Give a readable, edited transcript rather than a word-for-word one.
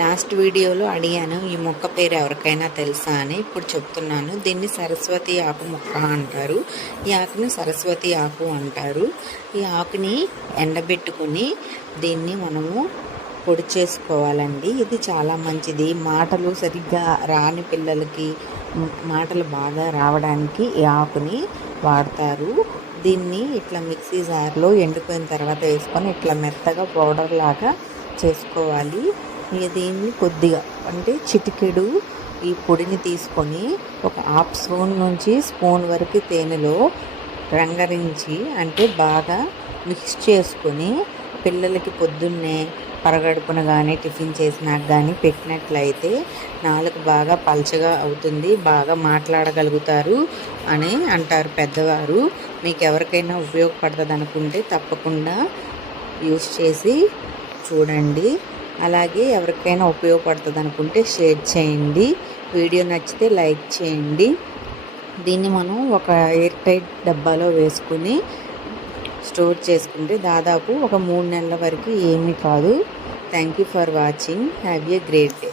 Last వీడియోలో అడిగాను ఈ మొక్క పేరు ఎవరికైనా తెలుసా అని. ఇప్పుడు చెప్తున్నాను. దీన్ని సరస్వతి ఆకు మొక్క అంటారు. ఈ ఆకుని సరస్వతి ఆకు అంటారు. ఈ ఆకుని ఎండబెట్టుకుని దీన్ని మనము పొడి చేసుకోవాలండి. ఇది చాలా మంచిది. మాటలు సరిగ్గా రాని పిల్లలకి మాటలు బాగా రావడానికి ఈ ఆకుని వాడతారు. దీన్ని ఇట్లా మిక్సీ జార్లో ఎండిపోయిన తర్వాత వేసుకొని ఇట్లా మెత్తగా పౌడర్ లాగా చేసుకోవాలి. దీన్ని కొద్దిగా అంటే చిటికెడు ఈ పొడిని తీసుకొని ఒక హాఫ్ స్పూన్ నుంచి స్పూన్ వరకు తేనెలో రంగరించి అంటే బాగా మిక్స్ చేసుకొని పిల్లలకి పొద్దున్నే పరగడుపున కానీ టిఫిన్ చేసినాక కానీ పెట్టినట్లయితే నాలుక బాగా పలచగా అవుతుంది, బాగా మాట్లాడగలుగుతారు అని అంటారు పెద్దవారు. మీకు ఎవరికైనా ఉపయోగపడుతుంది అనుకుంటే తప్పకుండా యూస్ చేసి చూడండి. అలాగే ఎవరికైనా ఉపయోగపడుతుంది అనుకుంటే షేర్ చేయండి. వీడియో నచ్చితే లైక్ చేయండి. దీన్ని మనం ఒక ఎయిర్ టైట్ డబ్బాలో వేసుకుని స్టోర్ చేసుకుంటే దాదాపు ఒక 3 నెలల వరకు ఏమీ కాదు. Thank you for watching. Have a great day.